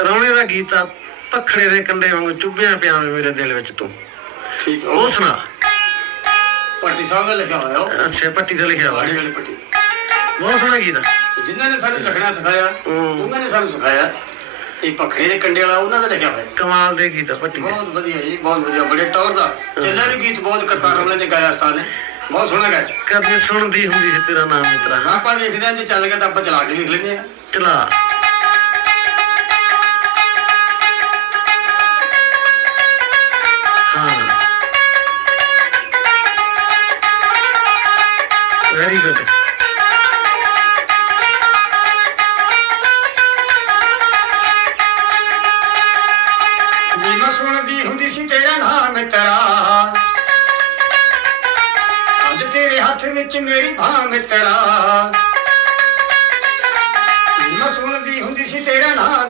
ਰੌਣੇ ਦਾ ਗੀਤ ਆ ਪਖੜੇ ਦੇ ਕੰਡੇ ਵਾਂਗੂ ਚੁੱਭਿਆ ਪਿਆ ਵੇ ਮੇਰੇ ਦਿਲ ਵਿੱਚ ਤੂੰ। ਠੀਕ ਹੈ ਉਹ ਸੁਣਾ। ਪੱਟੀ ਸਾਹਿਬ ਲਿਖਿਆ ਹੋਇਆ ਉਹ। ਅੱਛਾ ਪੱਟੀ ਤੇ ਲਿਖਿਆ ਵਾ ਵਾਲੀ ਵਾਲੀ ਪੱਟੀ ਬਹੁਤ ਸੋਹਣਾ ਗੀਤ ਆ। ਜਿਨ੍ਹਾਂ ਨੇ ਸਾਨੂੰ ਲਿਖਣਾ ਸਿਖਾਇਆ ਹੂੰ। ਉਹਨਾਂ ਨੇ ਸਾਨੂੰ ਸਿਖਾਇਆ। ਇਹ ਪਖੜੇ ਦੇ ਕੰਡੇ ਵਾਲਾ ਉਹਨਾਂ ਦਾ ਲਿਖਿਆ ਹੋਇਆ। ਕਮਾਲ ਦੇ ਗੀਤ ਆ ਪੱਟੀ ਦੇ। ਬਹੁਤ ਵਧੀਆ ਜੀ ਬਹੁਤ ਵਧੀਆ ਬੜੇ ਟੌਰ ਦਾ। ਚੱਲੇ ਦੇ ਗੀਤ ਬਹੁਤ ਕਰਤਾਰ ਵਾਲੇ ਨੇ ਗਾਇਆ ਸਤਾਨ ਨੇ ਬਹੁਤ ਸੋਹਣਾ ਗਾਇਆ। ਕਦੇ ਸੁਣਦੀ ਹੁੰਦੀ ਸੀ ਤੇਰਾ ਨਾਮ ਮਿੱਤਰਾ। ਆਪਾਂ ਵੇਖਦੇ ਹਾਂ ਜੇ ਚੱਲ ਗਿਆ ਤਾਂ ਆਪਾਂ ਚਲਾ ਕੇ ਲਿਖ ਲੈਂਦੇ ਆ ਚਲਾ। مان س هوندي سي تي نه مترا اڄ تيري هٿ مير مام سڻي هوندي سي تي نه